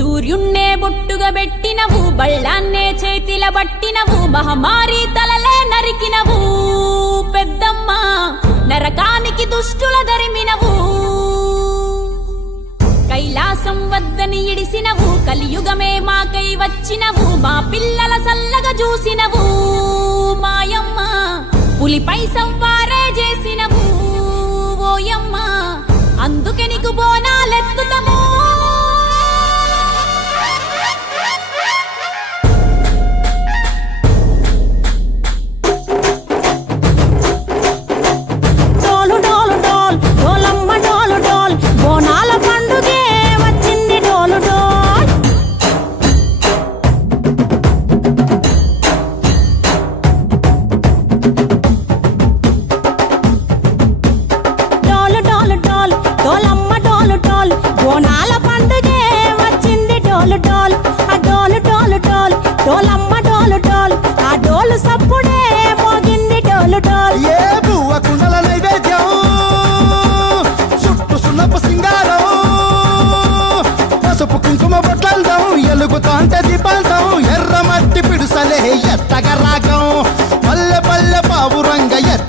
సూర్యున్నే బొట్టుగా పెట్టినవు, బళ్ళాన్నే చేతిల బట్టినవు, మహమారి తలలే నరికినవు పెద్దమ్మ, నరకానికి దుష్టుల దరిమినవు. కైలాసం వద్దని ఇడిసినవు, కలియుగమే మాకై వచ్చినవు, మా పిల్లల సల్లగా చూసినవు మాయమ్మ. పులిపై సవ్వా